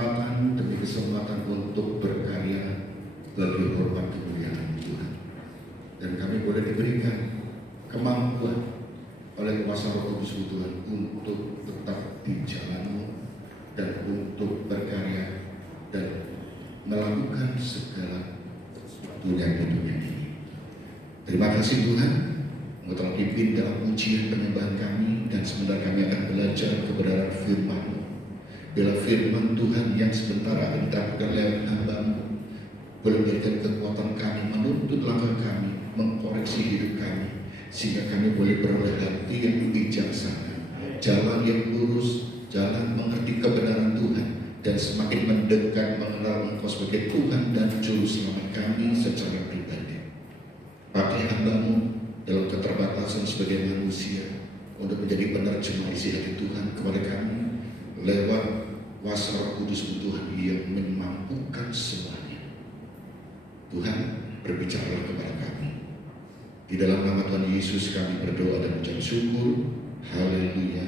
kesempatan demi kesempatan untuk berkarya bagi hormat kemuliaan Tuhan. Dan kami boleh diberikan kemampuan oleh kuasa Roh Kudus Tuhan untuk tetap di jalan-Mu dan untuk berkarya dan melakukan segala dunia ini. Terima kasih Tuhan, Engkau telah pimpin dalam ujian penyembahan kami, dan sebentar kami akan belajar kebenaran firman-Mu. Bila firman Tuhan yang sebentar akan ditampilkan lewat hamba-Mu boleh memberikan kekuatan kami, menuntut langkah kami, mengkoreksi hidup kami, sehingga kami boleh beroleh hati yang bijaksana, jalan yang lurus, jalan mengerti kebenaran Tuhan, dan semakin mendekat mengenal Engkau sebagai Tuhan dan Juru Selamat kami secara pribadi. Pakai hamba-Mu dalam keterbatasan sebagai manusia untuk menjadi penerjemah isi hati Tuhan kepada kami lewat kuasa Roh Kudus Tuhan yang memampukan semuanya. Tuhan, berbicaralah kepada kami. Di dalam nama Tuhan Yesus kami berdoa dan mengucap syukur. Haleluya.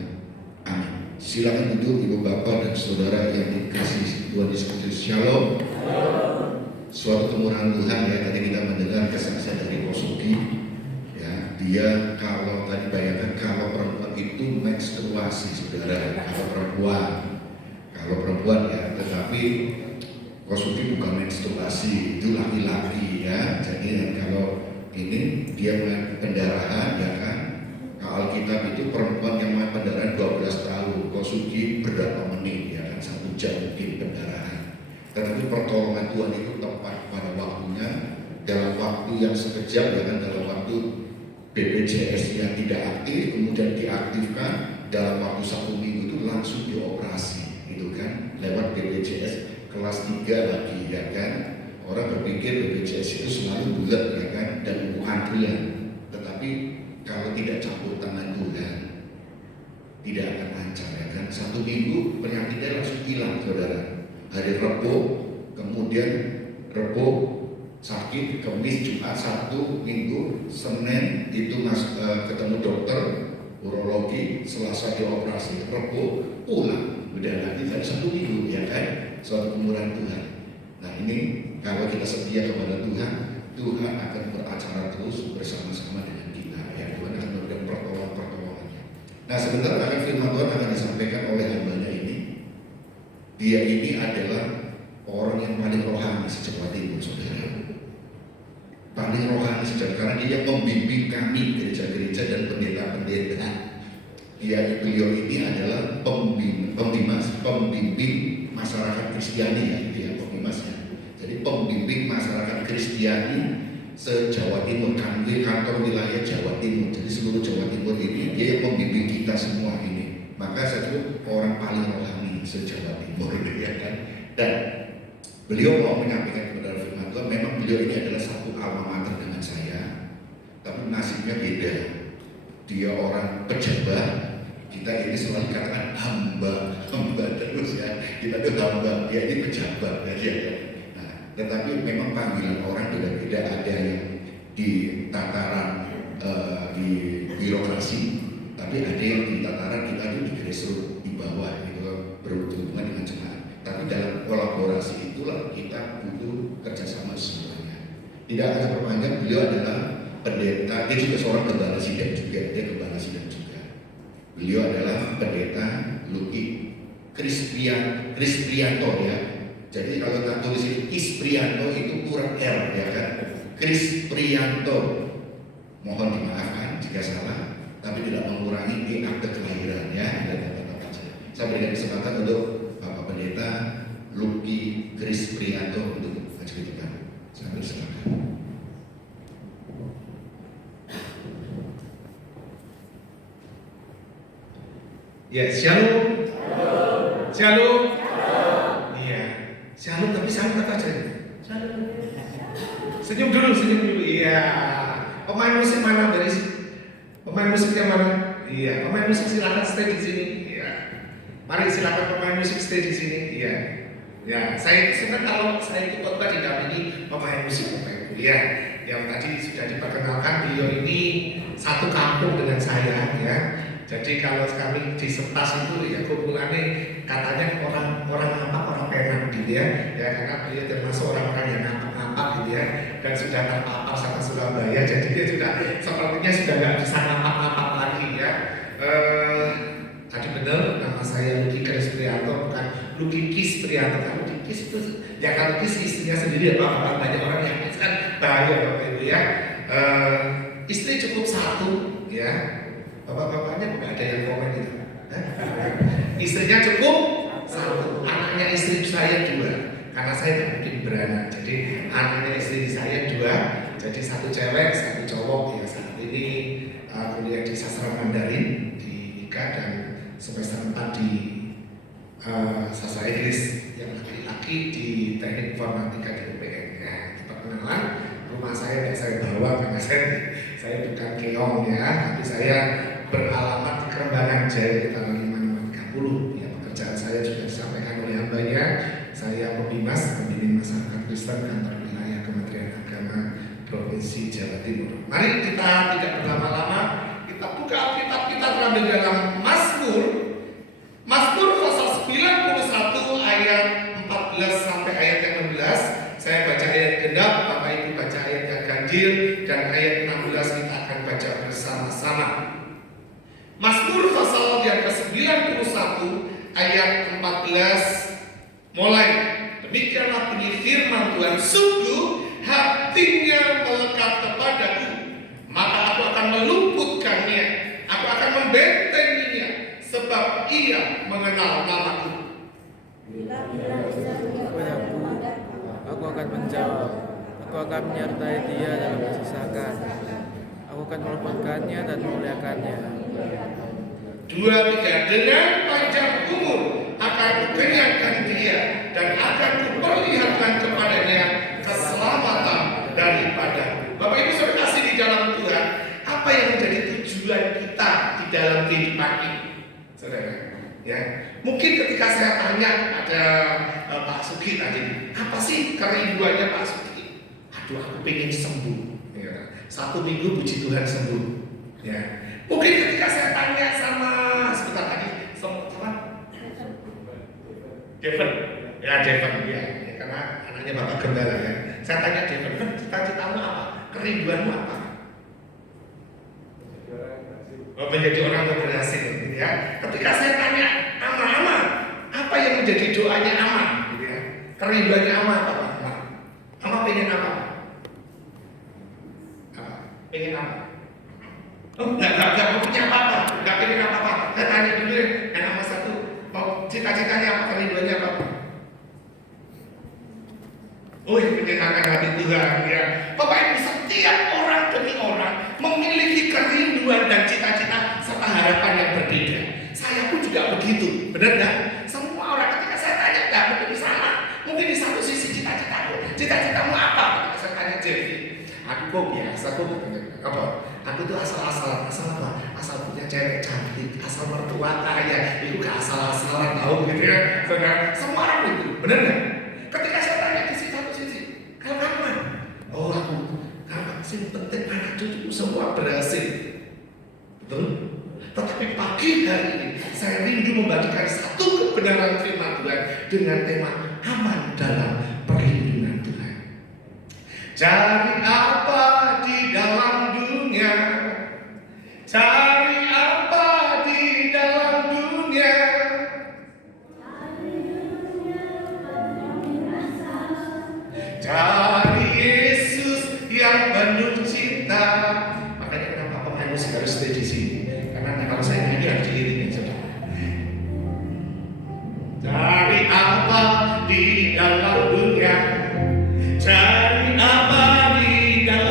Amin. Silakan duduk ibu bapak dan saudara yang dikasihi Tuhan Yesus Kristus. Shalom. Suatu kemurahan Tuhan ya, tadi kita mendengar kesaksian dari Kosugi. Ya, dia kalau tadi bayangkan kalau perempuan itu menstruasi saudara, kalau perempuan ya, tetapi Kosugi bukan menstruasi, itu laki-laki ya. Jadi kalau ini dia mengalami pendarahan ya kan. Kalau Alkitab itu perempuan yang mengalami pendarahan 12 tahun, Kosugi berapa menit ya kan, 1 jam mungkin pendarahan. Tetapi pertolongan Tuhan itu tepat pada waktunya, dalam waktu yang sekejap ya kan, dalam waktu BPJS yang tidak aktif kemudian diaktifkan, dalam waktu 1 minggu itu langsung dioperasi gitu kan, lewat BPJS kelas 3 lagi ya kan. Orang berpikir BPJS itu selalu bulat ya kan, dan nunggu antrian. Tetapi kalau tidak campur tangan Tuhan, tidak akan lancar ya kan. 1 minggu penyakitnya langsung hilang saudara. Hari Rabu, kemudian Rabu sakit, Kamis, Jumat, Sabtu, Minggu, Senin itu ketemu dokter urologi, Selasa dioperasi, Rabu pulang, udah lagi dari 1 minggu ya kan. Suatu kemurahan Tuhan. Nah ini kalau kita setia kepada Tuhan, Tuhan akan beracara terus bersama-sama dengan kita. Ya Tuhan akan memberikan pertolongan-pertolongannya. Nah sebentar akan firman Tuhan akan disampaikan oleh hambanya ini. Dia ini adalah orang yang paling rohani se-Jawa Timur saudara. Paling rohani saudara, karena dia yang membimbing kami gereja-gereja dan pendeta-pendeta. Beliau ini adalah pembimbing masyarakat Kristiani ya, itu ya pembimbingnya. Jadi pembimbing masyarakat Kristiani se-Jawa Timur, kantor wilayah Jawa Timur. Jadi seluruh Jawa Timur ini dia yang membimbing kita semua ini. Maka saya itu orang paling rohani se-Jawa Timur ya kan. Dan beliau mau menyampaikan kepada firman Tuhan. Memang beliau ini adalah satu alma mater dengan saya, tapi nasibnya beda. Dia orang pejabat. Kita ini selalu dikatakan hamba terus ya. Kita itu hamba, dia ini pejabat ya. Nah, tetapi memang panggilan orang beda-beda. Ada yang di tataran di birokrasi, tapi ada yang di tataran kita itu di grassroots, di bawah gitu, berhubungan dengan jemaat. Tapi dalam kolaborasi itulah kita butuh kerjasama semuanya. Tidak ada perpanjang, beliau adalah pendeta, dia juga seorang gembala sidang juga, dia gembala sidang juga. Beliau adalah pendeta Luki Krisprianto ya. Jadi kalau kita tulis itu Krisprianto itu kurang R ya kan. Krisprianto, mohon dimaafkan jika salah, tapi tidak mengurangi di akte kelahiran ya. Saya berikan kesempatan untuk Bapak Pendeta Luki Krisprianto untuk menceritakan. Saya bersilakan. Ya, shalom. Shalom. Iya. Shalom tapi sangat aja. Shalom. Senyum dulu. Iya. Pemain musik mana beres? Pemain musik yang mana? Iya. Pemain musik silakan stay di sini. Iya. Mari silakan pemain musik stay di sini. Iya. Ya, saya senang kalau saya ikut khotbah didampingi pemain musik Bapak Ibu. Ya, yang tadi sudah diperkenalkan beliau ini satu kampung dengan saya ya. Jadi kalau kami di Setas itu ya kumpulannya katanya orang apa orang penak gitu ya, karena dia termasuk orang-orang yang ngapak-ngapak gitu ya, dan sudah terpapar sama Surabaya, jadi dia sepertinya sudah nggak bisa ngapak-ngapak lagi ya. Tadi benar nama saya Luki Kris Prianto, bukan Luki Kis Prianto. Kalau Luki Kis itu ya kalau Kis istrinya sendiri ya Pak, banyak orang yang Kis kan bahaya Bapak Ibu ya. Istri cukup satu ya. Bapak-bapaknya nggak ada yang komen gitu. Istrinya cukup satu, anaknya istri saya dua, karena saya tidak mungkin beranak. Jadi anaknya istri saya dua, jadi satu cewek, satu cowok. Ya saat ini kuliah di sastra Mandarin di IKA dan semester 4 di sastra Inggris, yang laki-laki di teknik informatika di UPN. Ya, perkenalan rumah saya tidak saya bawa karena saya bukan keong ya, tapi saya beralamat di Kerembangan Jaya Utara 5530. Ya, pekerjaan saya juga disampaikan oleh hambanya. Saya pembimbing masyarakat Kristen kantor wilayah Kementerian Agama Provinsi Jawa Timur. Mari kita tidak berlama-lama, kita buka Alkitab kita terambil dalam Mazmur pasal 91 ayat 14 sampai ayat yang 16. Saya baca ayat genap, Bapak Ibu baca ayat yang ganjil, dan ayat 16 kita akan baca bersama-sama. Mazmur pasal yang ke-91 ayat 14 mulai. Demikianlah bunyi firman Tuhan, sungguh hatinya melekat kepadaku, maka aku akan meluputkannya, aku akan membentenginya, sebab ia mengenal namaku. Aku akan menjawab, aku akan menyertai dia dalam kesusahan, aku akan meluputkannya dan memuliakannya. 2, 3. Dengan panjang umur akan kukenyangkan dia, dan akan kuperlihatkan kepadanya keselamatan daripada. Bapak Ibu saudara kasih di dalam Tuhan, apa yang menjadi tujuan kita di dalam kehidupan ini, saudara? Ya, mungkin ketika saya tanya ada Pak Sugi tadi, apa sih kerinduannya Pak Sugi? Aduh, aku pengen sembuh. Ya, 1 minggu puji Tuhan sembuh. Ya, mungkin ketika saya tanya sama sebentar tadi, sama Devon, ya Devon ya, karena anaknya Bapak Gembala ya. Saya tanya Devon, cita-citamu apa? Kerinduanmu apa? Menjadi orang yang berhasil, gitu ya. Ketika saya tanya Ama, apa yang menjadi doanya Ama, gitu ya? Kerinduannya Ama apa Pak? Ama pengen apa? Pengen apa? Oh, nggak punya apa-apa, nggak pengen apa-apa. Saya tanya dulu ya, yang Ama satu, mau cita-citanya apa, kerinduannya apa? Oh, menyenangkan hati Tuhan ya. Bapak Ibu, setiap orang demi orang memiliki kerinduan dan cita-cita serta harapan yang berbeda. Saya pun juga begitu, benar nggak? Semua orang ketika saya tanya, nggak mungkin di sana, mungkin di satu sisi cita-citamu apa? Ketika saya tanya Jeffy, aku kok biasa kok apa? Aku tuh asal apa? Asal punya cewek cantik, asal mertua kaya, itu gak asal-asalan tahu gitu ya. Saudara, semua orang itu, benar nggak? Ketika saya tanya di satu sisi, kalau kamu, oh aku, kamu sih penting anak cucuku semua berhasil, betul? Tetapi pagi hari ini saya rindu membagikan satu kebenaran firman Tuhan dengan tema aman dalam perlindungan Tuhan. Cari apa di dalam dunia? Cari apa di dalam dunia? Cari Yesus yang penuh cinta. Makanya kenapa pemain musik harus stay di sini? Karena kalau saya nyanyi harus diiringi saja. Cari apa di dalam dunia? Cari apa di dalam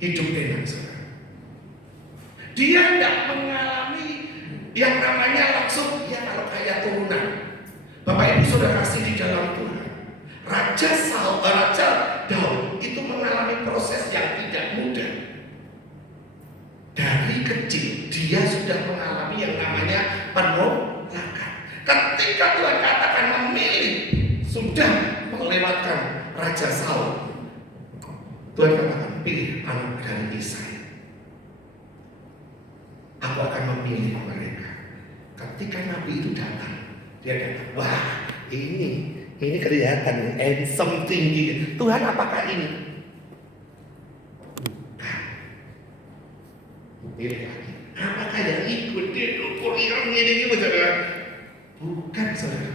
hidup enak, saudara. Dia tidak mengalami yang namanya langsung, ya kalau kayak turunan. Bapak Ibu sudah kasih di dalam Tuhan. Raja Daud itu mengalami proses yang tidak mudah. Dari kecil dia sudah mengalami yang namanya penolakan. Ketika Tuhan katakan memilih, sudah melewatkan Raja Saul, Tuhan katakan pilih anak dari Isai. Aku akan memilih mereka. Ketika Nabi itu datang, dia datang, wah ini kelihatan handsome tinggi. Tuhan apakah ini? Pilih lagi. Apakah yang ikut dia ukur yang ini saudara? Bukan, saudara.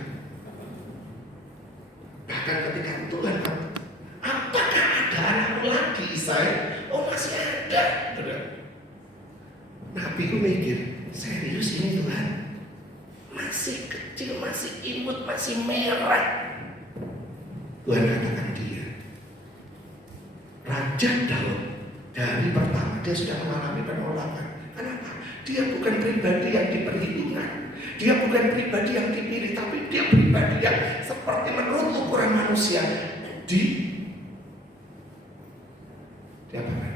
Bahkan ketika Tuhan, apakah ada anakmu lagi Isai? Oh masih ada, saudara. Nabi ku mikir, serius ini Tuhan? Masih kecil, masih imut, masih merah. Tuhan katakan dia, Raja Daud dari pertama dia sudah mengalami penolakan. Kenapa? Dia bukan pribadi yang diperhitungkan, dia bukan pribadi yang dipilih, tapi dia pribadi yang seperti menurut ukuran manusia diapakan?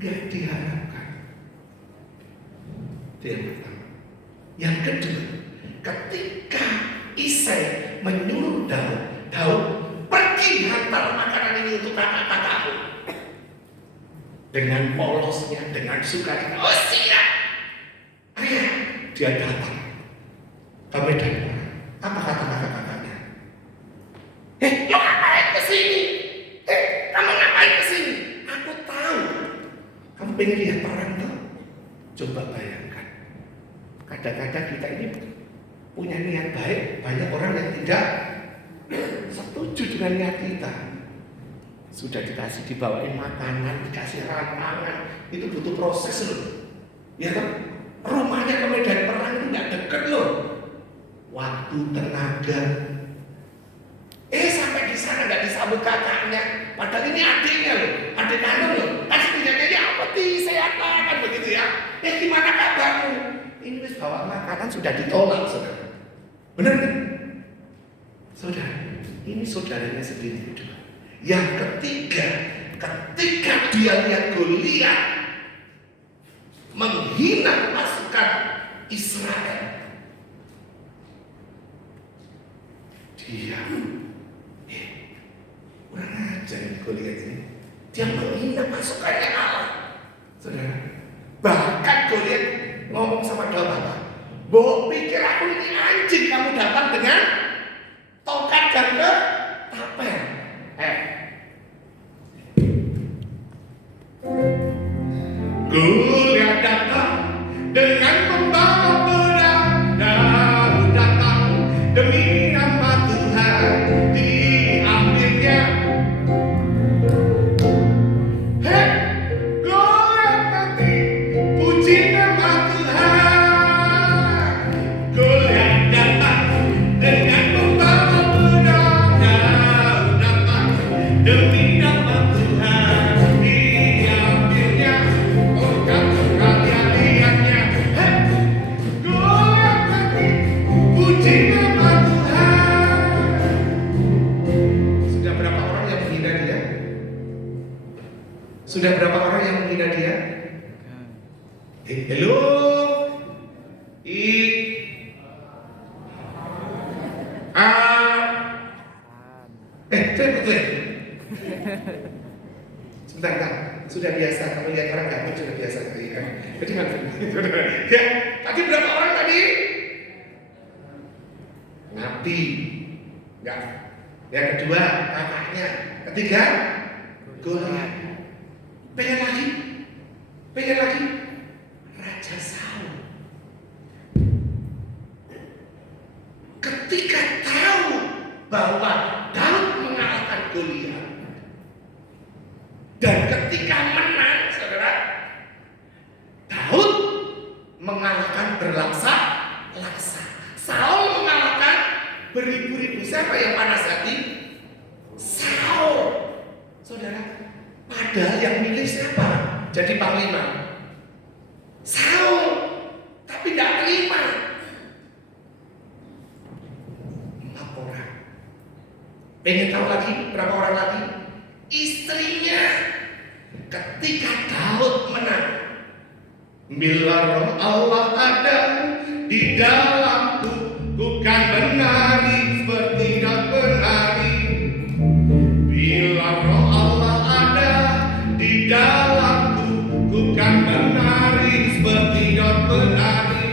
Gak diharapkan. Itu yang pertama. Yang kedua, ketika Isai menyuruh Daud pergi hantar makanan ini untuk kakak-kakakmu. Dengan polosnya, dengan sukacita, oh siap. Ayah, dia datang ke medan perang. Apa kata kakak-kakaknya? Lo ngapain kesini? Kamu ngapain kesini? Aku tahu kamu pengen lihat perang tuh. Coba bayangkan, kadang-kadang kita ini punya niat baik, banyak orang yang tidak setuju dengan niat kita. Sudah dikasih, dibawain makanan, dikasih rantangan, itu butuh proses loh. Ya kan? Rumahnya ke medan perang itu nggak deket loh. Waktu, tenaga. Sampai di sana nggak disambut kakaknya. Padahal ini adiknya loh, adik kandung loh. Kasih kejadiannya apa sih? Sehat kan begitu ya? Gimana kabarmu? Ini wis bawa makanan sudah ditolak, saudara. Benar kan? Saudara, ini saudaranya sendiri. Yang ketiga, ketika dia lihat Goliat menghina pasukan Israel, dia kurang ajar Goliat ini. Dia menghina pasukannya Allah, saudara. Bahkan Goliat ngomong sama Daud apa? Bo, pikir aku ini anjing, kamu datang dengan tongkat dan ke tapel. Goliat datang dengan membawa pedang, Daud datang demi nama Tuhan diambilnya. Goliat mati, puji nama Tuhan. Goliat datang dengan membawa pedang, Daud datang demi nama Tuhan diambilnya. Sudah berapa orang yang menghina dia? Hello? Sebentar. Sudah biasa, kalau lihat orang ganteng sudah biasa kali ya. Jadi ya, tadi berapa orang tadi? Nabi. Enggak. Yang kedua, kakaknya. Ketiga, Goliat. Pengen lagi. Raja Saul. Ketika tahu bahwa Daud mengalahkan Goliat, dan ketika menang, saudara, Daud mengalahkan berlaksa-laksa. Saul mengalahkan beribu-ribu. Siapa yang panas hati? Saul. Saudara, padahal yang milih siapa? jadi panglima. Saul, tapi tidak terima. 4 orang. Pengen tahu lagi berapa orang lagi? Istrinya. Ketika Daud menang, bila roh Allah ada di dalamku, ku kan menari seperti Daud menari. Bila roh Allah ada di dalamku, ku kan menari seperti Daud menari.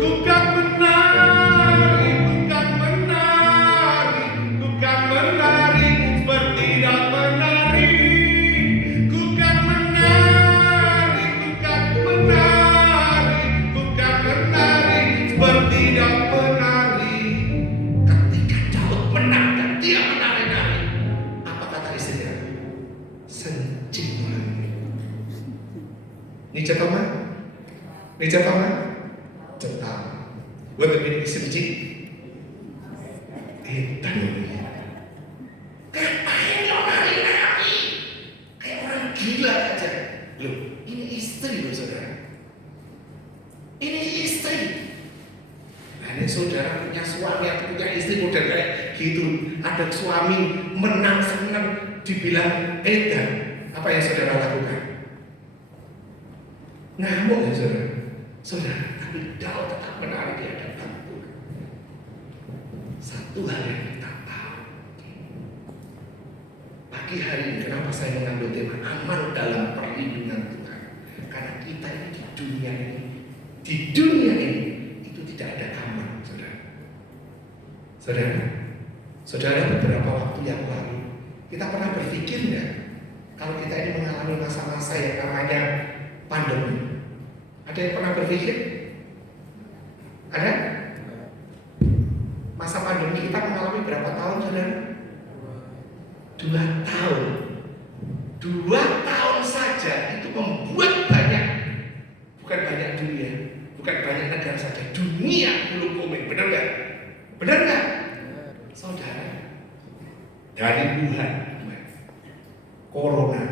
Ku kan menari, ku kan menari, ku kan menari seperti Daud menari. Ku kan menari, ku kan menari, ku kan menari seperti Daud menari. Ketika Daud menang dan dia menari-nari, apa kata istrinya? Sencing. Ini cetama? Ini cetama? Cetam. Buat lebih sencing. Edan ini. Ngapain lo nari-nari? Kayak orang gila aja. Loh, ini istri loh saudara. Ini istri. Nah ini saudara punya suami atau punya istri model kayak gitu. Ada suami menang senang dibilang edan. Apa yang saudara lakukan? Ngamuk ya saudara. Saudara, tapi Daud tetap menari di hadapan Tuhan. Satu hal yang kita tahu. Pagi hari ini kenapa saya mengambil tema aman dalam perlindungan Tuhan? Karena kita ini di dunia ini itu tidak ada aman, saudara. Saudara, beberapa waktu yang lalu kita pernah berpikir nggak kalau kita ini mengalami masa-masa yang namanya pandemi? Ada yang pernah berpikir? Ada? Masa pandemi kita mengalami berapa tahun, saudara? 2 tahun. 2 tahun saja itu membuat banyak, bukan banyak dunia, bukan banyak negara saja, dunia belum komen. Benar nggak? Benar nggak? Saudara, dari Wuhan, Corona,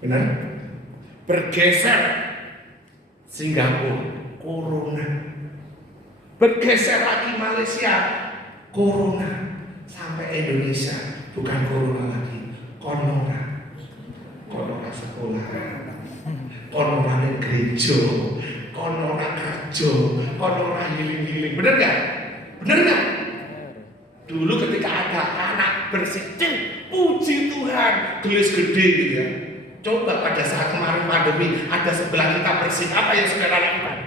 benar? Bergeser Singapura, Corona. Bergeser lagi Malaysia, Corona. Sampai Indonesia, bukan Corona lagi, Konora. Konora sekolah, Konora ning gereja, Konora kerja, Konora healing-healing. Bener gak? Bener gak? Dulu ketika ada anak bersihin, puji Tuhan, gelis gede gitu ya. Coba pada saat kemarin pandemi ada sebelah kita bersih, apa yang saudara lakukan?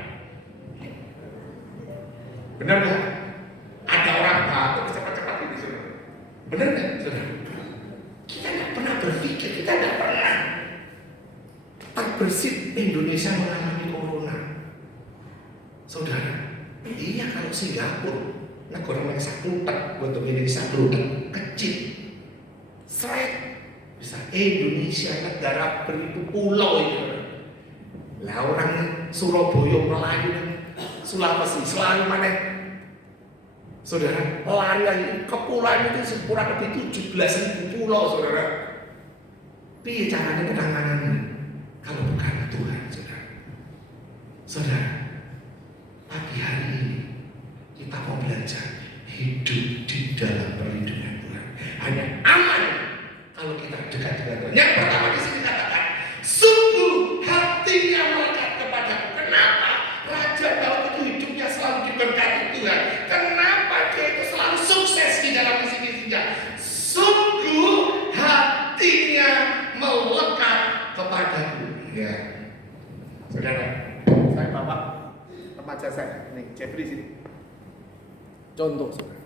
Benar nggak? Ada orang batuk cepat-cepat ini saudara. Benar nggak saudara? Kita nggak pernah berpikir, kita nggak pernah terbersih Indonesia mengalami corona. Saudara, iya kalau Singapura negara yang saklutak buat Indonesia saklutak kecil, seret. Bisa Indonesia negara beribu pulau itu. Lah orang Surabaya, Melayu, Sulawesi, selalu mana? Saudara, lari kepulauan itu kurang lebih 17.000 pulau, saudara. Piye caranya penanganannya? Kalau bukan Tuhan, saudara. Saudara, pagi hari ini kita mau belajar hidup di dalam perlindungan Tuhan. Hanya aman kalau kita dekat dengan Tuhan. Yang pertama di sini katakan, sungguh hatinya melekat kepadaku. Kenapa? Raja Daud itu hidupnya selalu diberkati Tuhan. Kenapa dia itu selalu sukses di dalam misi-misinya? Sungguh hatinya melekat kepadaku. Ya, saudara, saya bapak remaja saya, ini Jeffrey sini. Contoh, saudara.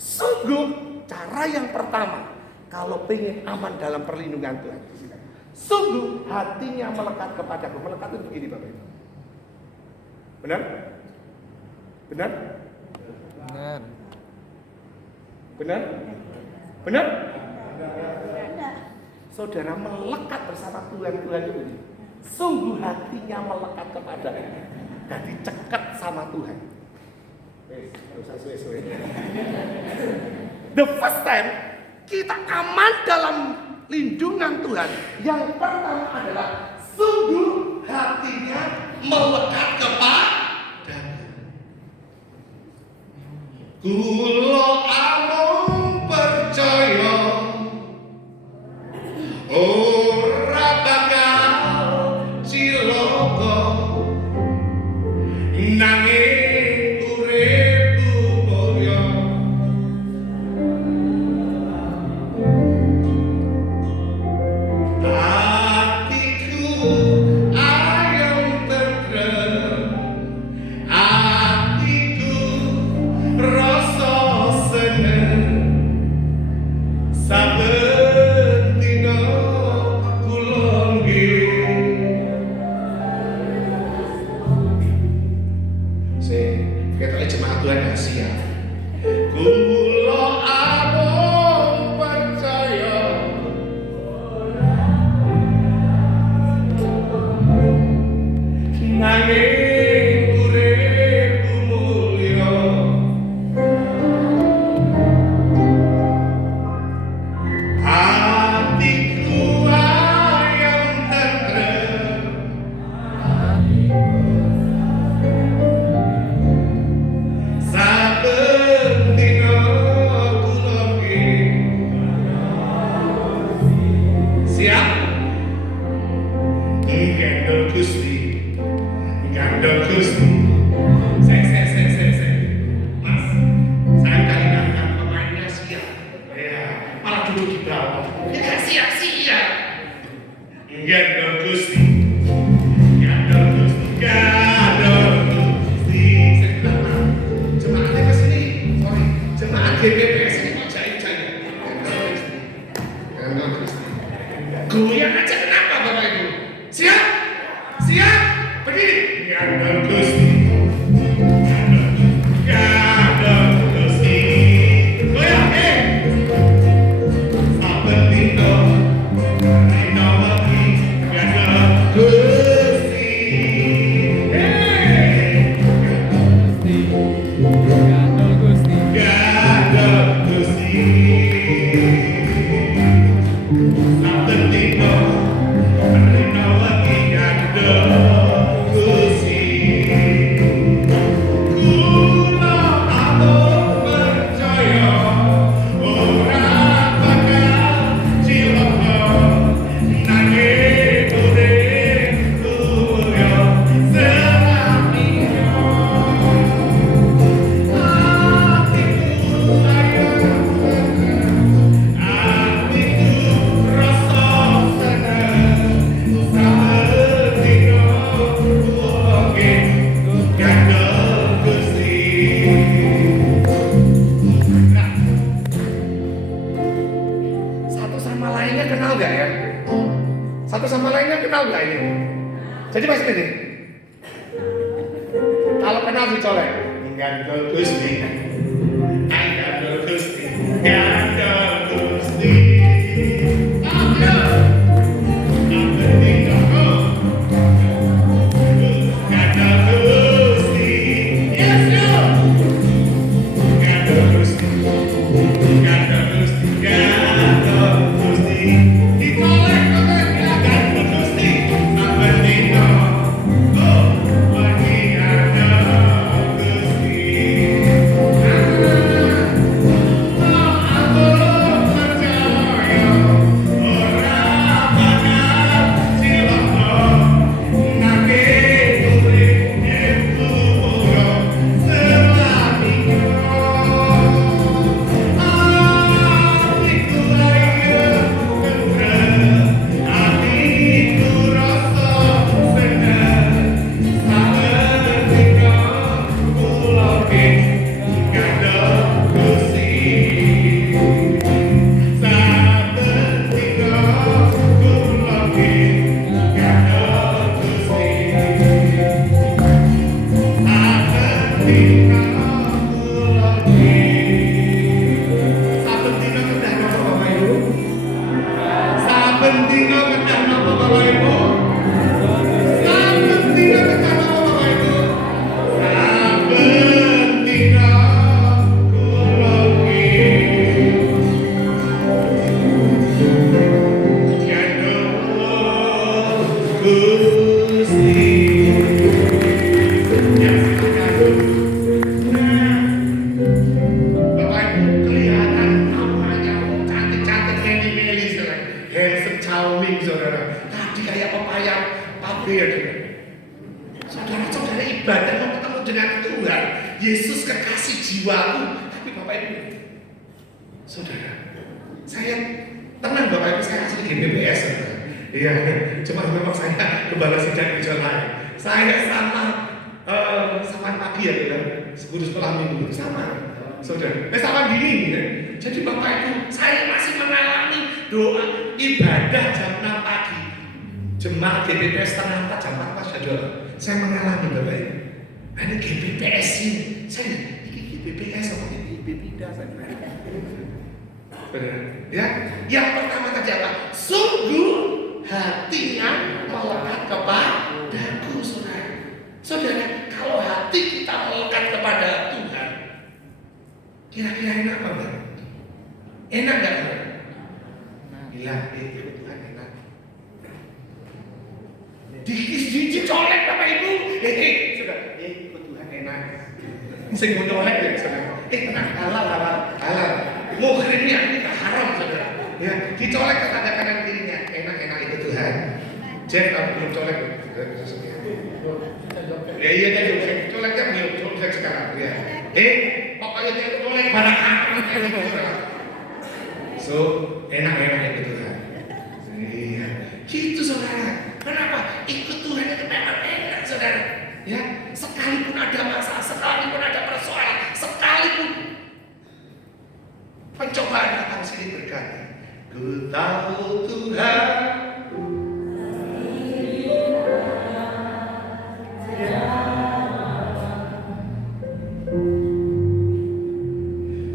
Sungguh cara yang pertama. Kalau pengen aman dalam perlindungan Tuhan, sungguh hatinya melekat kepadaku. Melekat itu begini Bapak Ibu. Benar? Benar? Benar. Benar? Benar? Saudara melekat bersama Tuhan itu begini. Sungguh hatinya melekat kepadaku. Jadi cekat sama Tuhan. Usah suwe-suwe. The first time kita aman dalam lindungan Tuhan. Yang pertama adalah sungguh hatinya melekat kepada Kulo amung percaya ora bakal cilaka nanging uripku mulya atiku ayem tentrem atiku rasa seneng saben dina kula ketoke jemaat Tuhan gak siap. Kula amung percaya nanging uripku mulya atiku ayem tentrem saben dina kula siap ngandel Gusti Sek. Mas, saya kali ngangkat pemainnya siap. Ya, malah duduk di bawah. Ya gak siap-siap. Ngandel Gusti. Jemaatnya kesini, sorry. Jemaat GBPS ini kok jahit-jahit. Ngandel Gusti. Goyang aja kenapa Bapak Ibu? Siap? Berdiri. Ngandel Gusti. Satu sama lainnya kenal nggak ini? Jadi pas ini, kalau kenal dicolek, ngandel Gusti, ngandel Gusti, ngandel Gusti. handsome charming saudara. Tadi kayak pepaya papir. Saudara-saudara ibadah mau ketemu dengan Tuhan. Yesus kekasih jiwaku. Tapi Bapak Ibu, saudara, saya tenang Bapak Ibu, saya asli GBPS. Iya, cuma memang saya kembali sidang di jalan lain. Saya sama pagi ya, guru sekolah minggu itu sama. Saudara, sama dini ya. Jadi Bapak Ibu, saya masih mengalami doa ibadah jam 6 pagi. Jemaat GBPS setengah 4 jam 4 saudara. Saya mengalami Bapak Ibu. Ada GBPS ini. Saya ini GBPS apa ini pindah saya. Ya, yang pertama tadi apa? Sungguh hatinya melekat kepadaku, saudara. Saudara, kalau hati kita melekat kepada Tuhan, kira-kira enak apa enggak? Enak enggak? Bilang, Tuhan enak. Dicolek Bapak Ibu, sudah, Tuhan enak. Saya mau nyolek ya, saudara. Enak, halal. Mau kirimnya, ini tak haram, saudara. Ya, dicolek ke tanda kanan kirinya, enak itu Tuhan. Jeff, kamu belum colek, ya iya kan, coleknya belum colek sekarang. Ya, pokoknya dia colek barang apa? So, enak itu Tuhan. Iya, gitu saudara. Kenapa? Ikut Tuhan itu memang enak, saudara. Ya, sekalipun ada masalah, sekalipun ada persoalan, sekalipun pencobaan datang silih berganti. Ku tahu Tuhan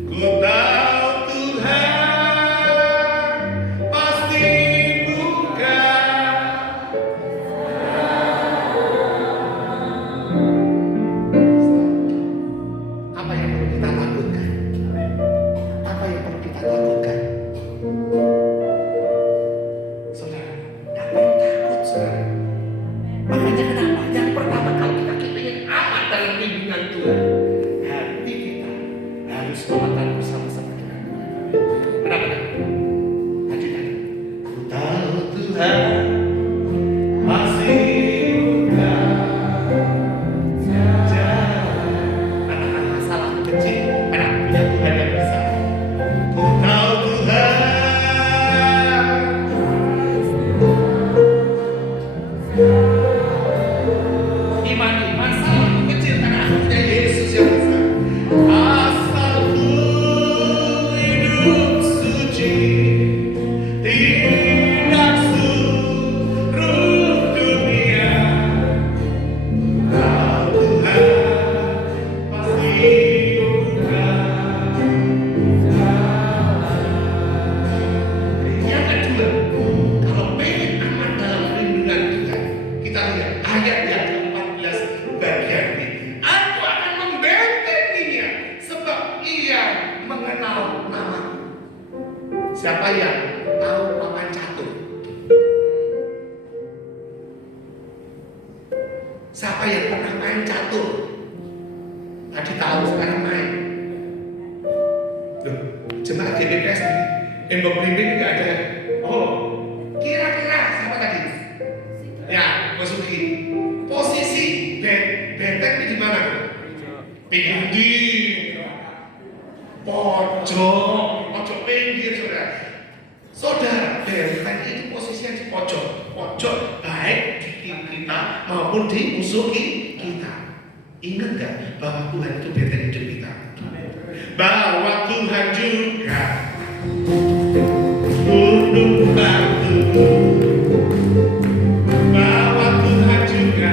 ku tahu Tuhan pasti buka. Apa yang perlu kita takutkan? Apa yang perlu kita takutkan? Saudara, ngapain takut, saudara? Makanya kenapa? Yang pertama, kalau kita ingin aman dalam lindungan Tuhan, hati kita harus melekat bersama-sama dengan Tuhan. Kenapa? Hati kita, ku tahu Tuhan masih buka jalan. Katakan masalah kecil, karena punya Tuhan yang besar. Ku tahu Tuhan imani masalah kecil karena aku punya Yesus yang besar. Asalku hidup suci, tidak seluruh dunia. Kau Tuhan pasti buka jalan. Yang kedua, kalau pengen aman dalam lindungan Tuhan, kita lihat ayat yang ke-14 bagian B. Aku akan membentenginya sebab ia mengenal namaku. Siapa yang tahu papan catur? Siapa yang pernah main catur? Tadi tahu, sekarang main. Loh, jemaat GBPS ini embok blimbing nggak ada. Oh, kira-kira siapa tadi? Ya, Masuki. Posisi benteng ini di mana? Pinggir di pojok pinggir, saudara. Saudara, benteng itu posisinya di pojok baik di kiri kita maupun di musuh kita. Ingat nggak bahwa Tuhan itu benteng hidup kita? Bahwa Tuhan juga gunung batu. Bahwa Tuhan juga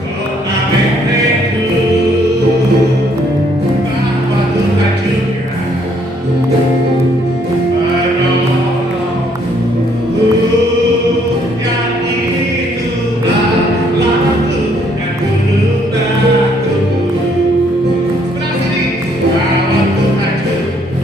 kota bentengku. Bahwa Tuhan juga penolongku. Yang itu Allahku dan gunung batu. Sebelah sini. Bahwa Tuhan juga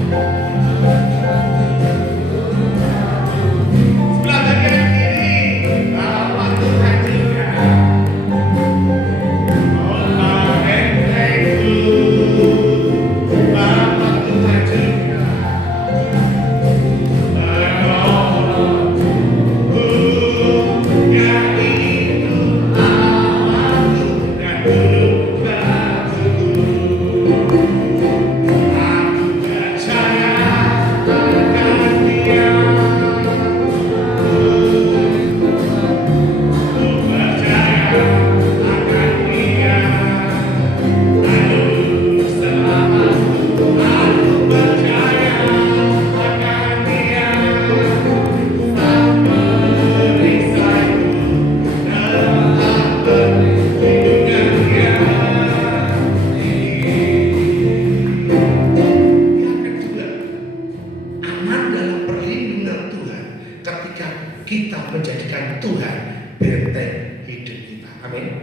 kita menjadikan Tuhan benteng hidup kita. Amin.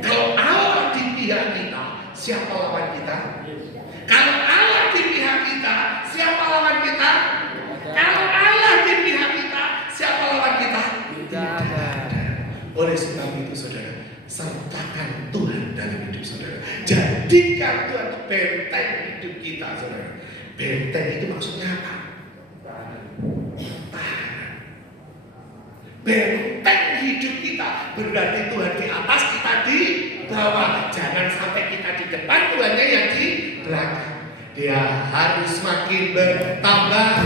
Kalau Allah di pihak kita, siapa lawan kita? Kalau Allah di pihak kita, siapa lawan kita? Kalau Allah di pihak kita, siapa lawan kita? Tidak ada. Oleh sebab itu saudara, sertakan Tuhan dalam hidup saudara. Jadikan Tuhan benteng hidup kita saudara. Benteng itu maksudnya apa? Tahanan. Benteng hidup kita berarti Tuhan di atas, kita di bawah. Jangan sampai kita di depan, Tuhannya yang di belakang. Dia harus makin bertambah.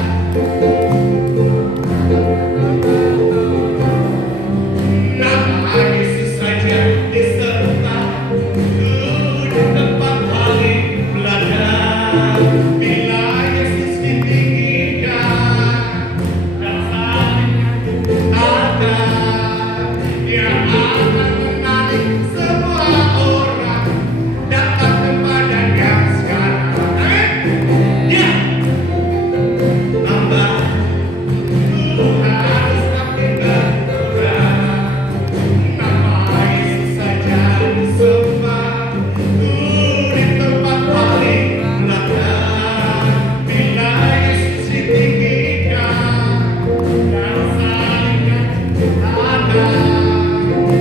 Nama Yesus saja diserta di tempat paling belakang. Bila Yesus ditinggikan dan ada, Dia akan menarik semua orang datang kepadanya sekarang. Amin. Ya. Tambah Tuhan harus makin berkurang. Nama Yesus saja disembah di tempat paling belakang. Bila Yesus ditinggikan dan salibnya ada,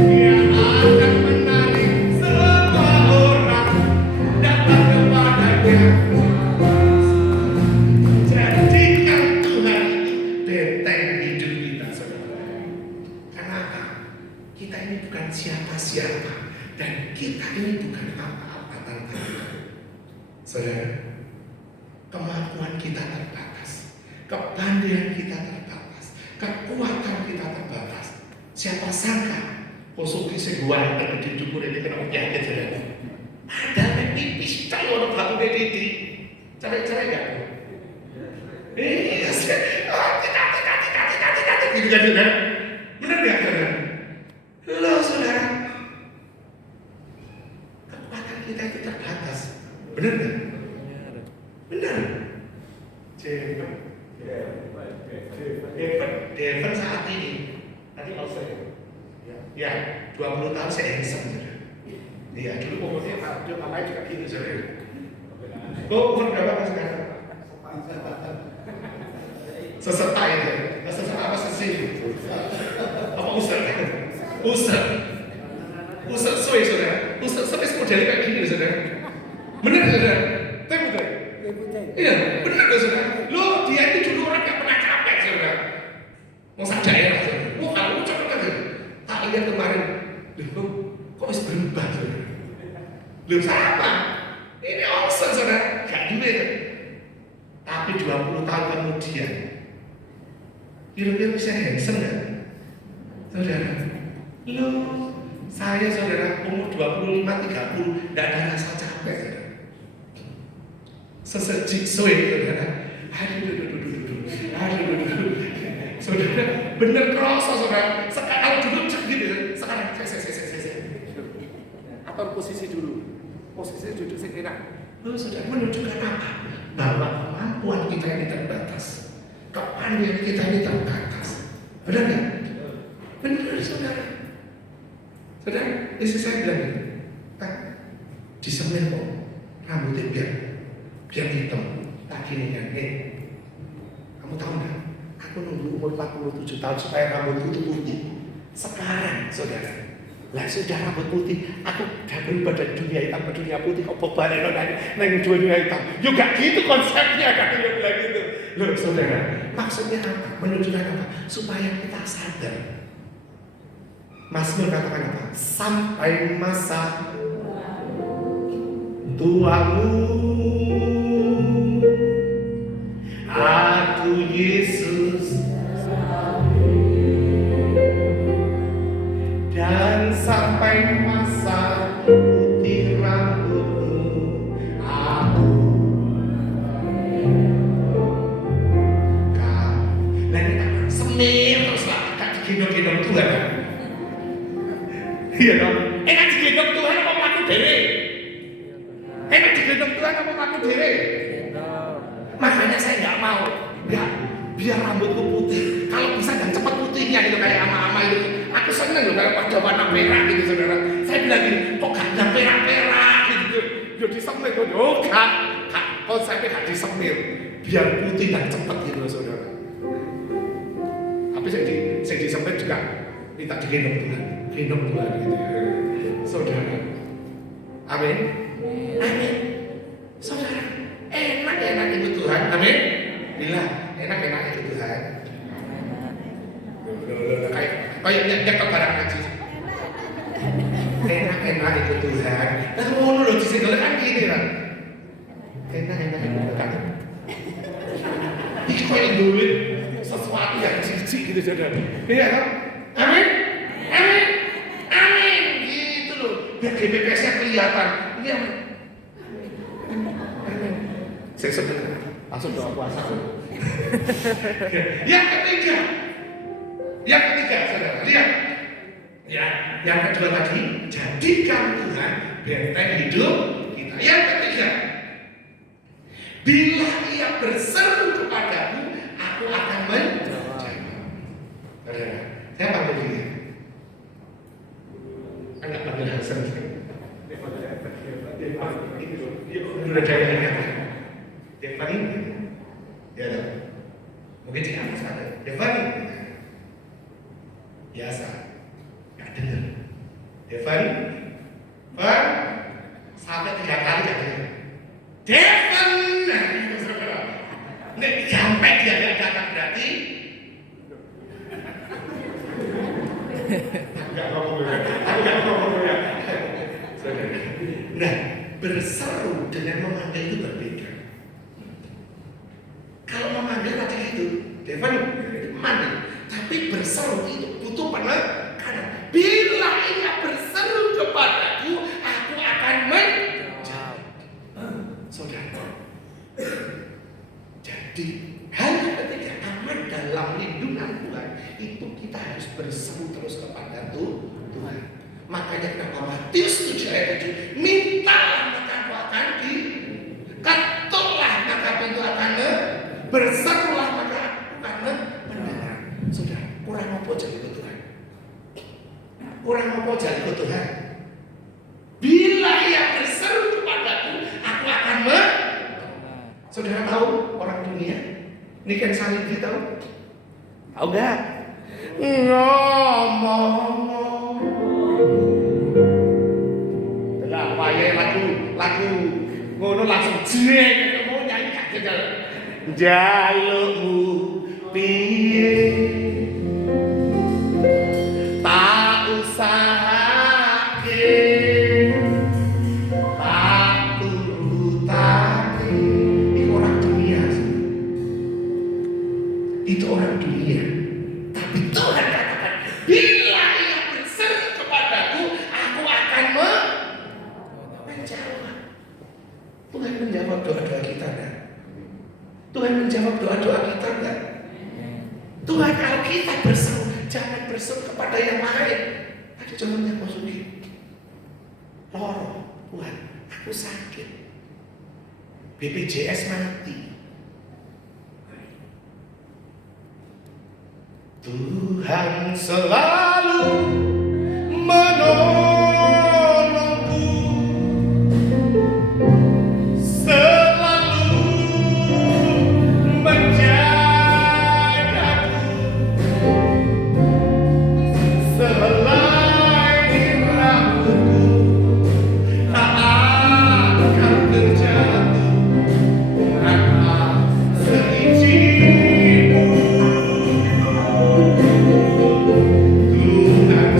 Dia akan menarik semua orang datang kepadanya. Jadikan Tuhan itu benteng hidup kita saudara. Karena apa? Kita ini bukan siapa-siapa dan kita ini bukan apa-apa tanpa Tuhan. Saudara, kemampuan kita terbatas, kepandaian kita terbatas, kekuatan kita terbatas. Siapa sangka posoki seguan tergede dukur ini kena penyakit saudara. Ada yang tipis kalau orang batu dedidi. Cari-cari enggak? Iya, tidak, gitu kan saudara? Benar nggak saudara? Lo saudara, kekuatan kita itu terbatas. Benar nggak? Benar. Devon saat ini, tadi mau saya, ya 20 tahun saya handsome saudara. Iya, dulu umurnya dia mamanya juga gini saudara. Kok umur berapa mas sekarang? Seserta itu, seserta apa sesi? Apa usah? Usah suwe saudara. Usah sampai model kayak gini saudara. Benar saudara? Tapi betul. Iya, benar saudara. Lo dia itu dulu orang yang pernah capek saudara. Mau saja ya, mau kamu cepet aja. Tak lihat kemarin, loh kok harus berubah saudara? Loh sama. Ini awesome saudara, gak duit. Tapi 20 tahun kemudian, kira-kira bisa handsome gak? Saudara, lo, saya saudara umur 25-30 gak ada rasa capek saudara. Sesejik suwe saudara. Aduh. Saudara, bener kerasa saudara. Sekarang dulu gitu, sekarang saya. Atur posisi dulu. Posisi duduk sekitar. Lo saudara menunjukkan apa? Bahwa kemampuan kita ini terbatas, kepandaian kita ini terbatas. Benar nggak? Benar saudara. Saudara, istri saya bilang, tak disemir kok, rambutnya biar hitam, tak gini kan? Kamu tahu nggak? Aku nunggu umur 47 tahun supaya rambutku itu putih. Sekarang saudara, lah sudah rambut putih, aku udah berubah dari dunia hitam ke dunia putih. Kok balik lo neng dunia hitam? Juga gitu konsepnya kan dia bilang gitu. Loh saudara, maksudnya apa? Menunjukkan apa? Supaya kita sadar. Mazmur katakan apa? Sampai masa tuamu, aku Yesus. Dan sampai masa putih rambutmu, aku kau. Nah ini tak semir teruslah, tak digendong-gendong Tuhan. Iya dong. Enak digendong Tuhan apa mlaku dhewe? Enak digendong Tuhan apa mlaku dhewe? Makanya saya nggak mau, biar rambutku putih. Kalau bisa dan cepat putihnya gitu Aku seneng loh kalau pada warna merah gitu saudara. Saya bilang gini, kok gak ada merah-merah gitu. Yo disemir kok, oh gak, konsepnya gak disemir. Biar putih dan cepet gitu loh saudara. Tapi saya disemir juga minta digendong Tuhan. Gendong Tuhan gitu ya. Saudara. Amin. Amin. Saudara, enak itu Tuhan. Amin. Bilang, enak itu Tuhan. Kayak nyetok barang ngaji. Enak itu Tuhan. Tapi ngono lho di sini kan gini kan. Enak itu Tuhan. Iki koyo duit sesuatu yang cici gitu saudara. Iya kan? Amin. Amin. Amin. Gitu loh. Biar GPPS-nya kelihatan. Ini amin. Amin. Saya sedang langsung doa puasa. Yang ketiga, saudara, lihat. Ya, yang kedua tadi, jadikan Tuhan benteng hidup kita. Yang ketiga, bila ia berseru kepadaku, aku akan menjawab. Saudara, saya panggil dia. Anak panggil Hasan. Dia udah jadinya. Devani, ya dong. Mungkin di atas ada. Devani, biasa, gak dengar. Devani, Van, sampai 3 kali gak dengar. Devan, nah itu saudara. Nek sampai dia gak datang berarti. Gak ngomong ya. Saudara. Nah, berseru dengan memanggil itu berbeda. Kalau memanggil tadi itu, Devan manggil, tapi berseru itu butuh penekanan. Bila ia berseru kepadaku, aku akan menjawab. Saudara, jadi hal yang ketiga, aman dalam lindungan Tuhan, itu kita harus berseru terus kepada Tuhan. Makanya kenapa Matius 7 ayat 7, mintalah maka engkau akan ketuklah maka pintu akan berserulah maka aku akan mendengar. Sudah, kurang apa jadi ke Tuhan? Kurang apa jadi ke Tuhan? Bila ia berseru kepadaku, aku akan Saudara tahu orang dunia? Ini kan Salidi tahu? Tahu gak? Ngomong. Lah, wayahe lagu ngono langsung jreng mau nyanyi gak jajal. Jalukmu piye? Tak usahake, tak turutake. Itu orang dunia. Itu orang dunia. Tapi Tuhan katakan, bila ia berseru kepadaku, aku akan menjawab. Tuhan menjawab doa-doa kita kan? Tuhan menjawab doa-doa kita kan? Tuhan kalau kita berseru, jangan berseru kepada yang lain. Ada contohnya Pak Sugi. Loro, Tuhan, aku sakit. BPJS mati. Tuhan selalu menolongku, selalu menjagaku, selain rambutku tak akan terjatuh karena seizinmu. Tuhan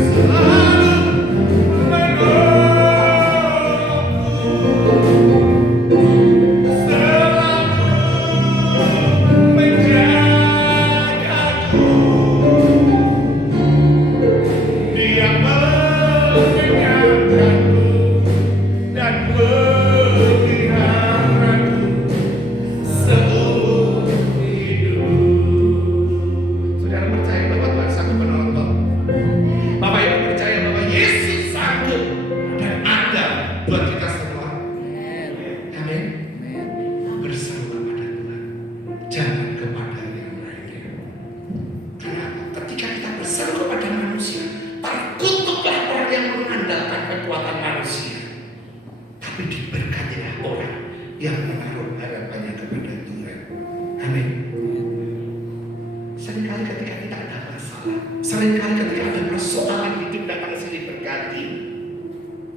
kita ada masalah, seringkali ketika ada persoalan hidup datang silih berganti,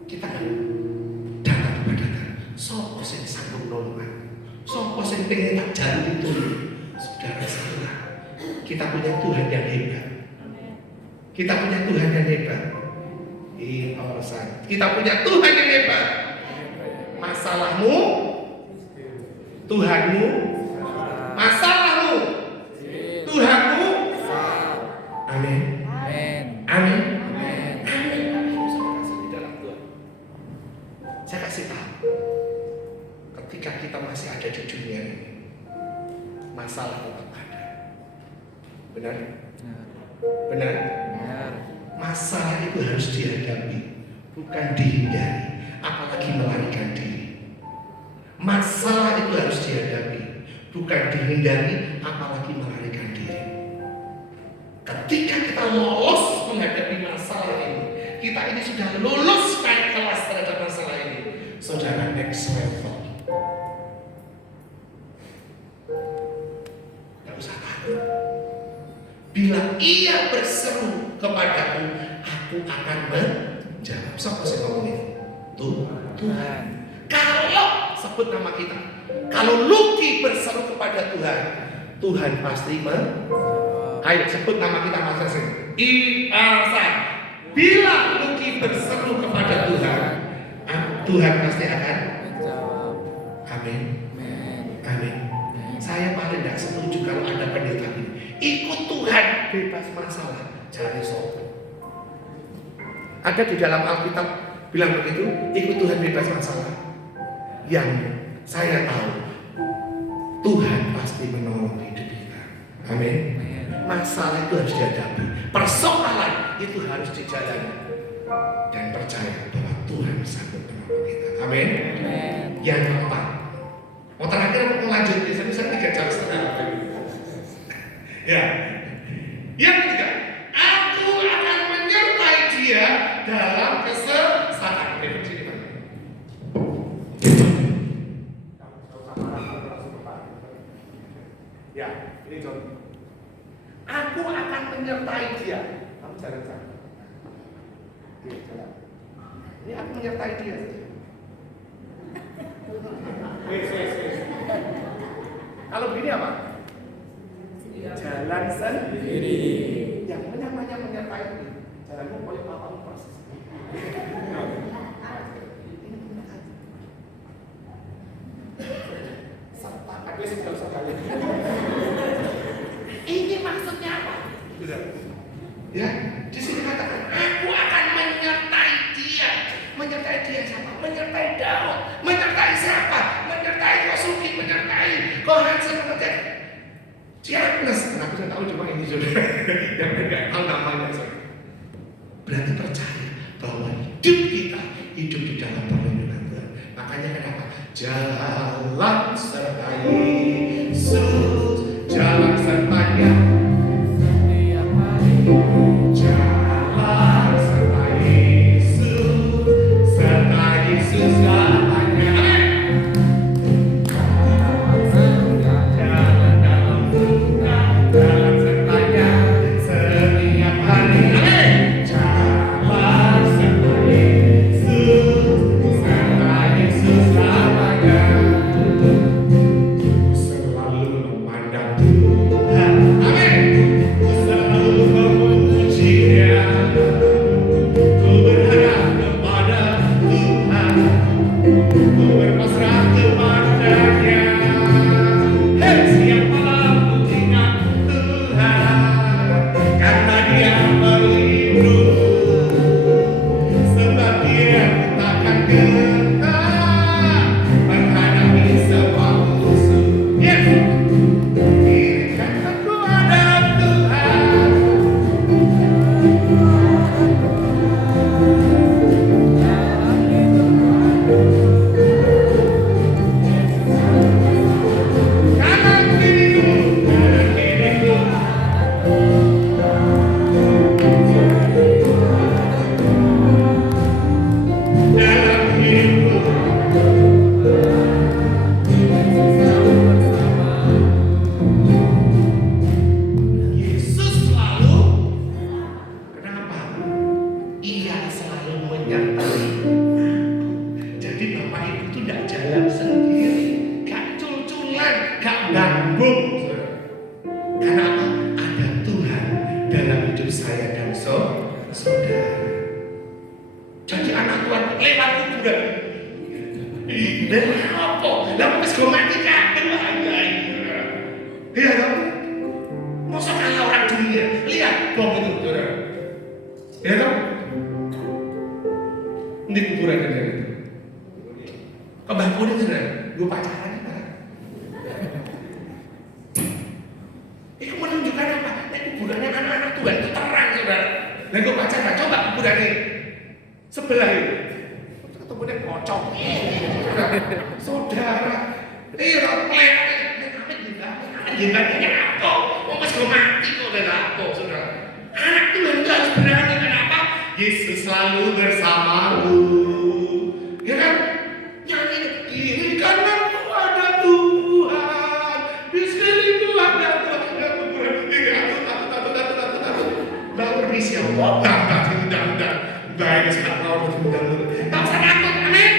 kita kan datang kepada Tuhan. Sopo sing sanggup nolongan, sopo sing pengen tak jalan itu. Saudara salah, kita punya Tuhan yang hebat. Kita punya Tuhan yang hebat. Kita punya Tuhan yang hebat. Masalahmu, Tuhanmu, masalahmu, Tuhanmu. Amin. Amin. Di dalam Tuhan. Saya kasih tahu, ketika kita masih ada di dunia ini, masalah tetap ada. Benar? Benar? Masalah itu harus dihadapi, bukan dihindari, apalagi melarikan diri. Masalah itu harus dihadapi, bukan dihindari, apalagi melarikan diri. Ketika kita lolos menghadapi masalah ini, kita ini sudah lulus naik kelas terhadap masalah ini, saudara, next level. Tidak usah takut. Bila ia berseru kepadaku, aku akan menjawab. Siapa sih ngomong itu? Tuhan. Kalau sebut nama kita, kalau Lucky berseru kepada Tuhan, Tuhan pasti ayo sebut nama kita masing-masing. Iasa. Bila Lucky berseru kepada Tuhan, Tuhan pasti akan menjawab. Amin. Amin. Saya paling tidak setuju kalau ada pendeta ini. Ikut Tuhan bebas masalah, cari sopo. Ada di dalam Alkitab bilang begitu, ikut Tuhan bebas masalah. Yang saya tahu, Tuhan pasti menolong hidup kita. Amin. Masalah itu harus dihadapi, persoalan itu harus dijalani, dan percaya bahwa Tuhan sanggup menolong kita. Amin. Yang keempat, mau terakhir mau lanjut, saya 3,5 jam. Ya. Yang ketiga, aku akan menyertai dia dalam kesesakan. Ya, ini contoh. Aku akan menyertai dia. Kamu jalan. Oke, jalan. Ini aku menyertai dia. Kalau begini apa? Jalan sendiri. Yang namanya menyertai jalanmu boleh apa persis. Ini maksudnya apa? Ya, di sini katakan aku akan menyertai dia. Menyertai dia siapa? Menyertai Daud. Menyertai siapa? Menyertai Yosuki, menyertai Kohansen, menyertai Diagnos. Aku sudah tahu cuma ini sudah yang enggak tahu namanya. Berarti percaya bahwa hidup kita hidup di dalam perlindungan Tuhan. Makanya kenapa? Jalan serta Yesus, jalan sertanya. Jalan serta Yesus, serta Yesus selamanya. dalam hidup saya dan saudara. Jadi anak Tuhan lewat kuburan. Dan apa? Lah wis go mati kabeh wae. Iya dong. Masa kalah orang dunia. Lihat bom itu, saudara. Iya dong. Ini kuburan kan itu. Kebangun itu, saudara. Gue pacaran apa? Itu menunjukkan apa? Kuburannya anak-anak Tuhan itu terang, saudara. Dan gue pacaran, coba kuburannya sebelah itu. Ketemunya pocong. Saudara. Iya dong, Gimana apa? Oh mas gue mati kok udah apa, saudara? Anak Tuhan itu harus berani. Kenapa? Yesus selalu bersamamu. Ya kan? Nyanyi ini karena ada Tuhan. Di sekeliling ada Tuhan. Takut. Lalu permisi ya. Undang. Baik sekarang lalu undang. Tak usah takut, amin.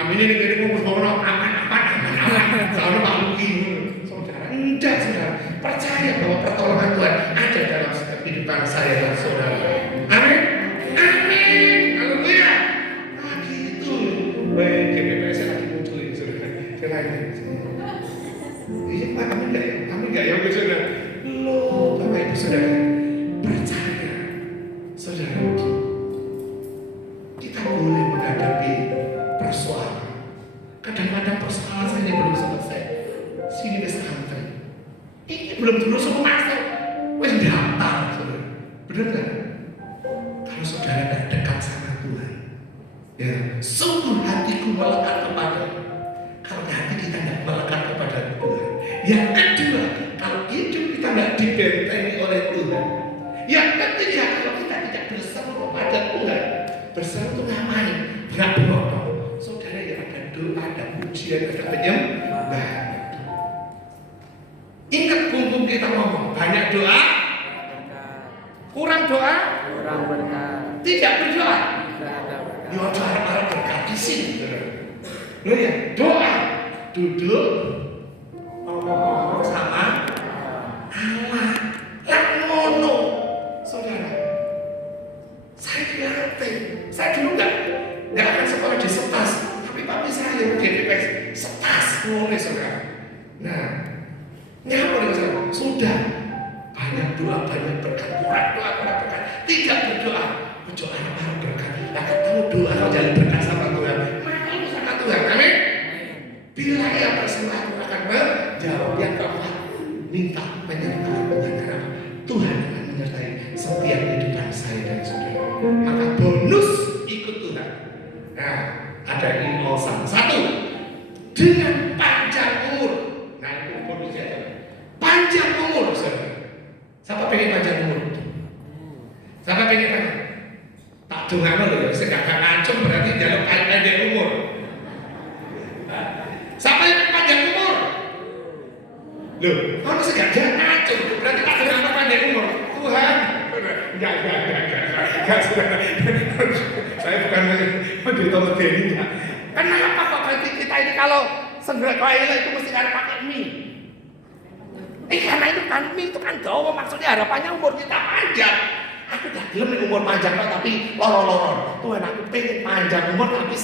Amin ini jadi ngumpul bawa aman. Soalnya Pak Luki, saudara, enggak saudara, percaya bahwa pertolongan Tuhan ada dalam setiap kehidupan saya dan saudara. Amin, haleluya. Nah gitu, baik GPPS lagi muncul ini saudara, kelainnya. Iya Pak, amin nggak ya, saudara. Lo Bapak Ibu saudara, percaya, saudara, kita boleh menghadapi persoalan. Kadang-kadang persoalan saya ini belum selesai. Sini ke santai. Ini belum terus masuk. Wes datang, saudara. Benar nggak? Kalau saudara tidak dekat sama Tuhan, ya, sungguh hatiku melekat kepada. Kalau hati kita tidak melekat kepada Tuhan. Yang kedua, kalau hidup kita tidak dibentengi oleh Tuhan. Yang ketiga, kalau kita tidak bersama kepada Tuhan, bersama itu ngapain? Berat-berat. Saudara yang ada doa, ada pujian, ada penyembahan. Ingat kumpul kita ngomong, banyak doa, kurang doa, kurang berkat. tidak berdoa. Ya harap berkat di sini. Loh ya, doa, duduk, ngomong sama Allah. Lah ngono, saudara. Saya dilatih. Saya dulu nggak akan sekolah di Setas, tapi papi saya GPPS Setas, ngono saudara. Nah, nyapa nih saudara? Sudah banyak doa, banyak berkat, kurang doa, kurang berkat, tidak berdoa, berdoa apa berkat. Nah, ketemu doa jangan berkat sama Tuhan, maka itu sama Tuhan, amin. Bila ia berserah Tuhan akan menjawab. Yang keempat, minta penyertaan Tuhan. Karena Tuhan akan menyertai setiap kehidupan saya dan saudara. Maka bonus ikut Tuhan. Nah, ada inosan. Satu, dengan panjang umur. Nah, itu bonusnya. Panjang umur, saudara. Siapa pengen panjang umur? Siapa pengen panjang? Tak dengar loh, segala ngancem berarti jalur panjang umur. Siapa yang panjang umur? Loh, kalau segala ngancem berarti tak dengar panjang umur. Tuhan, enggak. Saya bukan meditasi ini. Kenapa kok berarti kita ini kalau segera kaya itu mesti ada pakai mie? Karena itu kan mie itu kan dawa, maksudnya harapannya umur kita panjang. Aku gak gelem nih umur panjang tapi loro-loro. Tuhan aku pengen panjang umur tapi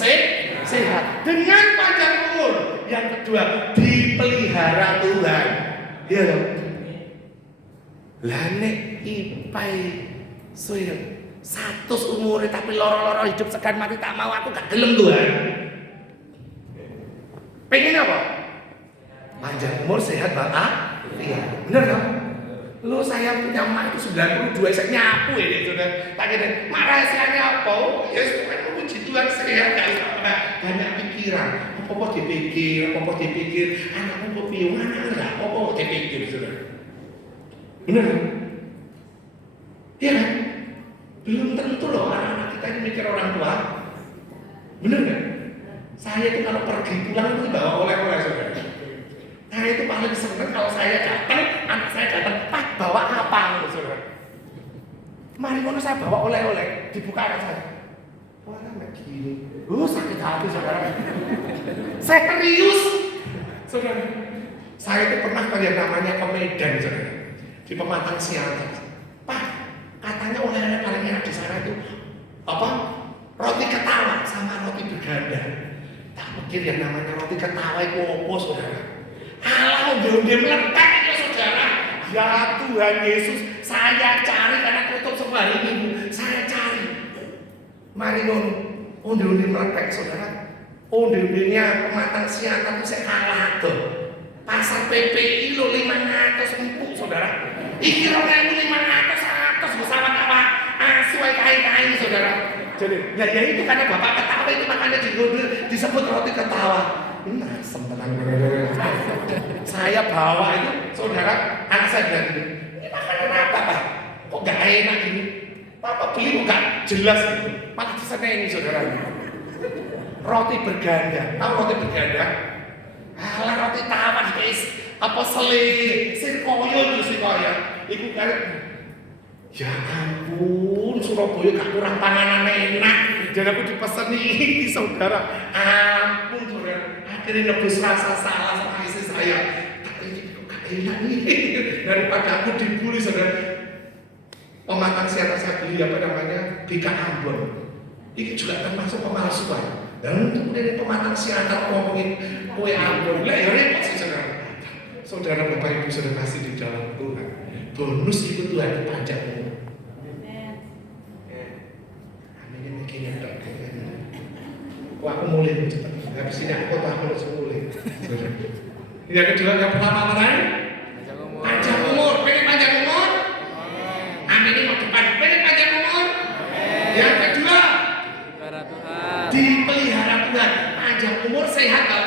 sehat. Dengan panjang umur. Yang kedua, dipelihara Tuhan. Iya dong. Lah nek ipai soyo 100 umure tapi loro-loro hidup segan mati tak mau, aku gak gelem Tuhan. Pengen apa? Panjang umur sehat Bapak. Iya, bener dong. Lu saya punya emak itu 92, saya nyapu ya sudah. Tak kira, mak rahasianya apa? Ya sudah memuji Tuhan sehat, gak usah banyak pikiran. Apa-apa dipikir, anakmu kok piye, anak enggak apa-apa dipikir sudah. Bener kan? Iya kan? Belum tentu loh anak-anak kita ini mikir orang tua. Bener kan? Saya itu kalau pergi pulang itu bawa oleh-oleh saudara. Saya itu paling seneng kalau saya datang, anak saya datang, Pak bawa apa? Saudara. Mari ngono saya bawa oleh-oleh, dibuka saya. Wah, kayak gini. Sakit hati saudara. Serius, saudara. Saya itu pernah yang namanya ke Medan, saudara, di Pematang Siantar. Pak, katanya oleh-oleh paling enak di sana itu apa? Roti ketawa sama roti berganda. Tak pikir yang namanya roti ketawa itu apa, saudara? Alah, udah meletak ya, saudara. Ya Tuhan Yesus, saya cari karena tutup semua hari Minggu. Saya cari. Mari non, undi-undi meletak, saudara. Undi-undinya Pematang Siantar itu saya kalah tuh. Pasar PPI lo 500 empuk, saudara. Iki 2.500 bersama apa? Asuai kain-kain, saudara. Jadi, ya itu karena bapak ketawa itu makanya disebut roti ketawa. Nah, sempetan saya bawa itu, saudara, anak saya bilang gini, ini makanan apa, Pak? Kok gak enak gini? Papa beli kok gak jelas gitu. Malah diseneni, saudara. Roti berganda. Tahu roti berganda? Alah, roti tawar guys. Apa selai? Sirkoyo itu sirkoyo. Iku kan. Ya ampun, Surabaya gak kurang panganan enak. Dan aku dipeseni ini, saudara. Ampun, saudara. Akhirnya nebus rasa salah sama istri saya. Tak ini kok gak enak nih. Daripada aku dibully, saudara. Pematang Siantar saya beli apa namanya? BK Ambon. Ini juga termasuk pemalsuan. Dan untuk kemudian Pematang Siantar ngomongin kue Ambon, lah ya repot sih, saudara. Saudara Bapak Ibu sudah kasih di dalam Tuhan. Bonus itu Tuhan dipajak. Aminnya mikirnya dok. Kok aku mulai cepat. Habis ini aku takut mulai. Yang kedua, yang pertama apa tadi? Panjang umur. Pengen panjang umur? Amin mau depan. Pengen panjang umur? Yang kedua, dipelihara Tuhan. Panjang umur, sehat kalau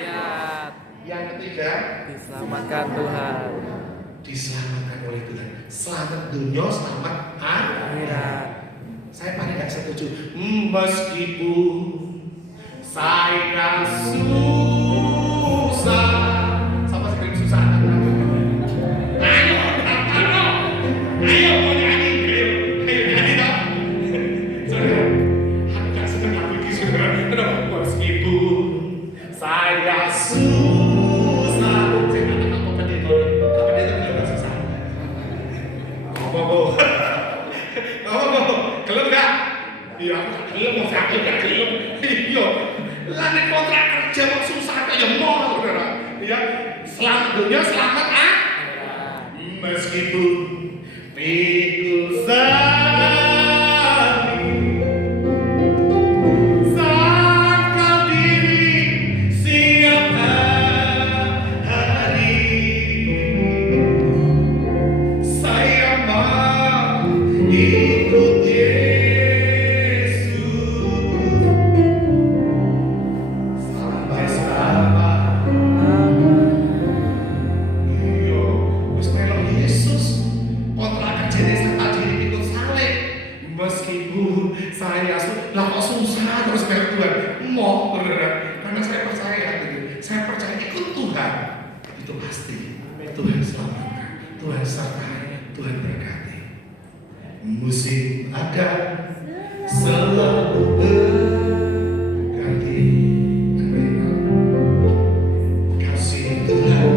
Lihat. Yang ketiga, Diselamatkan Tuhan. diselamatkan oleh Tuhan. Selamat dunia, selamat akhirat. Saya paling gak setuju. Meskipun saya susah, sama sekali susah. Ayo, mau nyanyi, ayo nyanyi dong. Saudara, aku gak senang lagu ini, saudara. Kenapa? Meskipun saya susah, saya katakan apa pendeta bilang susah. Ngomong, gelem gak? Iya, gelem, mau sakit gak gelem? Iya, lah nek kontrak kerja mau susah kayak mau, saudara. Iya, selamat dunia, selamat meskipun pikul sangkal diri siap hari saya mau ikut Yesus sampai sahabat. Iya, wis melo Yesus. Kontrak kerja sangkal diri ikut saleh. Meskipun saya lah kok susah terus melo Tuhan. Mau, saudara, karena saya percaya gitu. Saya percaya ikut Tuhan. Itu pasti Tuhan selamatkan, Tuhan sertai, Tuhan berkati. Musim akan selalu berganti. Kasih Tuhan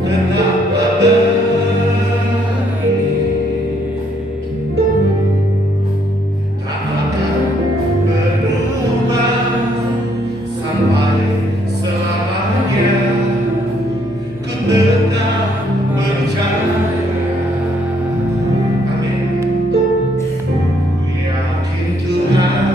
tetap abadi, tak akan berubah sampai selamanya. Ku tetap percaya. Amin. Yakin Tuhan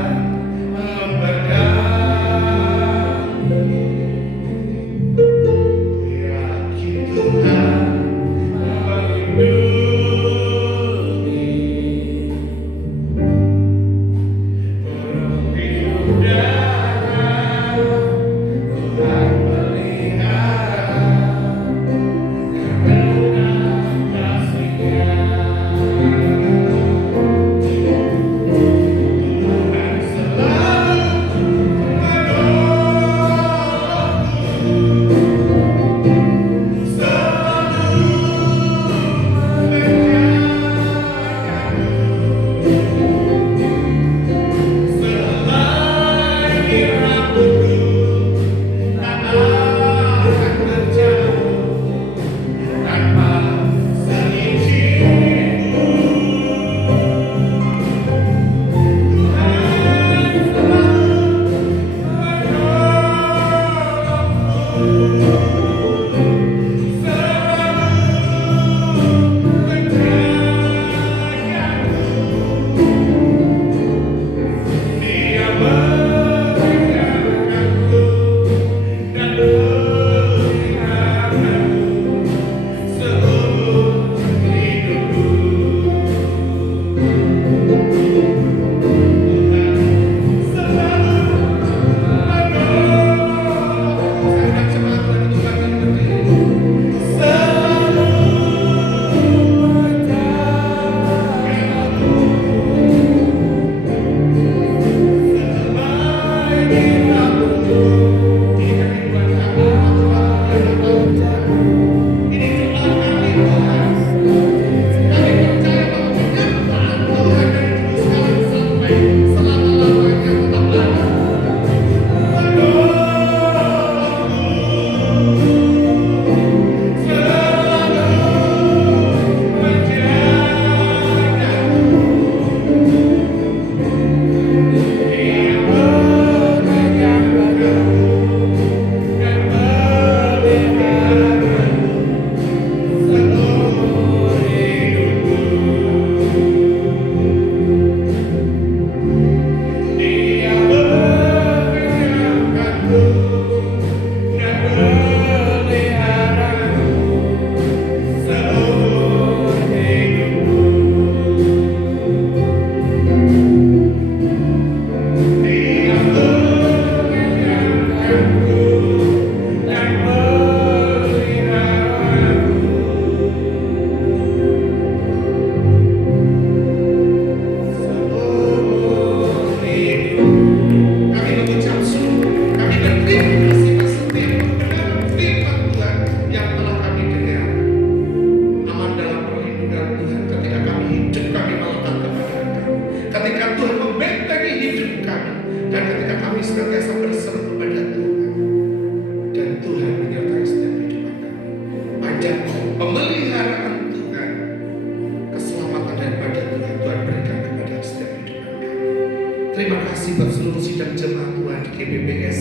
kasih buat seluruh sidang jemaat Tuhan di GBPS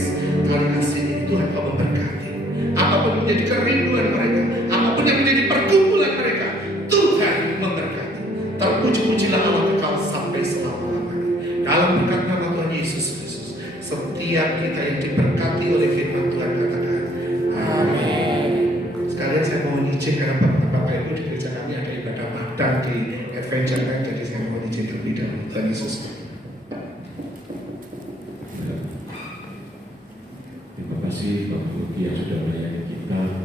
Kalihasil ini. Tuhan kau memberkati. Apapun menjadi kerinduan mereka, apapun yang menjadi pergumulan mereka, Tuhan memberkati. Terpuji-pujilah Allah kekal sampai selama-lamanya. Dalam berkat nama Tuhan Yesus Kristus, setiap kita yang diberkati oleh firman Tuhan katakan amin. Sekalian saya mau izin karena Bapak Ibu di gereja kami ada ibadah magang di Adventure Camp, jadi saya mau izin terlebih dahulu. Tuhan Yesus. Terima kasih Bapak Ibu yang sudah melayani kita.